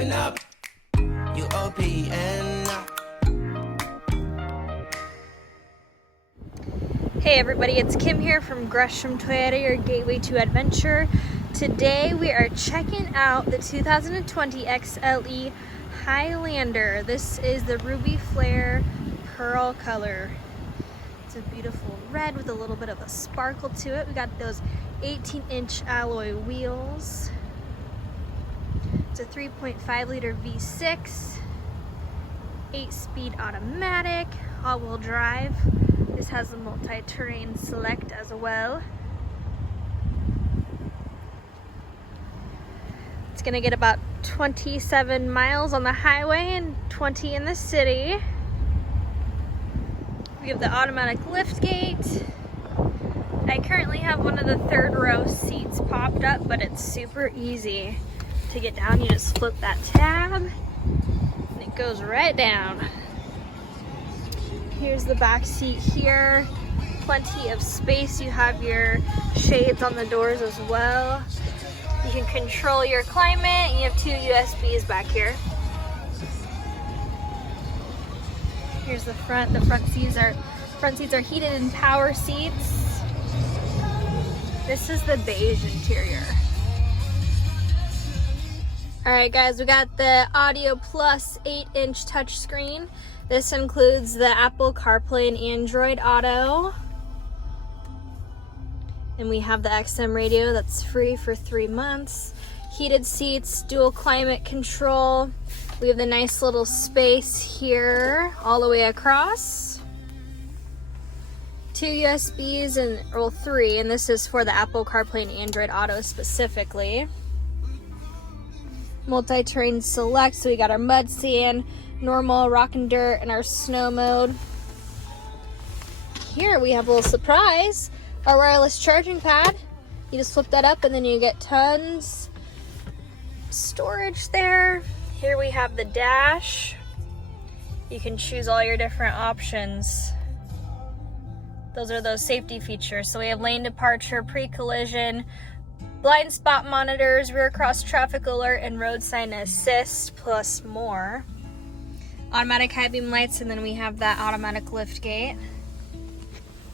open up. UOPN. Hey everybody, it's Kim here from Gresham Toyota, your gateway to adventure. Today we are checking out the 2020 XLE Highlander. This is the Ruby Flare Pearl color. It's a beautiful red with a little bit of a sparkle to it. We got those 18-inch alloy wheels. It's a 3.5 liter V6, 8-speed automatic, all-wheel drive. This has a multi-terrain select as well. It's gonna get about 27 miles on the highway and 20 in the city. We have the automatic liftgate. I currently have one of the third row seats popped up, but it's super easy to get down. You just flip that tab and it goes right down. Here's the back seat here. Plenty of space. You have your shades on the doors as well. You can control your climate. You have 2 USBs back here. Here's the front. The front seats are heated and power seats. This is the beige interior. All right, guys, we got the Audio Plus 8-inch touchscreen. This includes the Apple CarPlay and Android Auto. And we have the XM radio that's free for 3 months. Heated seats, dual climate control. We have the nice little space here all the way across. 2 USBs and, well, 3, and this is for the Apple CarPlay and Android Auto specifically. Multi-terrain select, so we got our mud, sand, normal, rock and dirt, and our snow mode. Here we have a little surprise, our wireless charging pad. You just flip that up and then you get tons storage there. Here we have the dash. You can choose all your different options. Those are those safety features. So we have lane departure, pre-collision, blind spot monitors, rear cross traffic alert, and road sign assist, plus more. Automatic high beam lights, and then we have that automatic lift gate.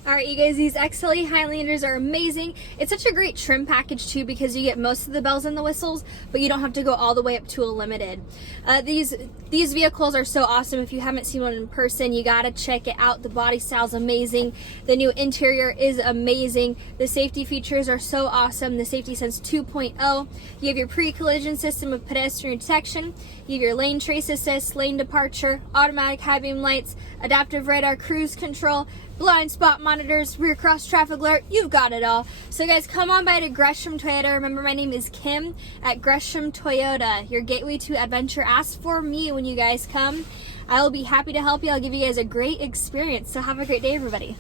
All right, you guys, these XLE Highlanders are amazing. It's such a great trim package too, because you get most of the bells and the whistles, but you don't have to go all the way up to a limited. These vehicles are so awesome. If you haven't seen one in person, you gotta check it out. The body style's amazing. The new interior is amazing. The safety features are so awesome. The Safety Sense 2.0. You have your pre-collision system with pedestrian detection. You have your lane trace assist, lane departure, automatic high beam lights, adaptive radar cruise control, blind spot monitors, rear cross traffic alert. You've got it all. So guys, come on by to Gresham Toyota. Remember, my name is Kim at Gresham Toyota, your gateway to adventure. Ask for me when you guys come. I will be happy to help you. I'll give you guys a great experience. So have a great day, everybody.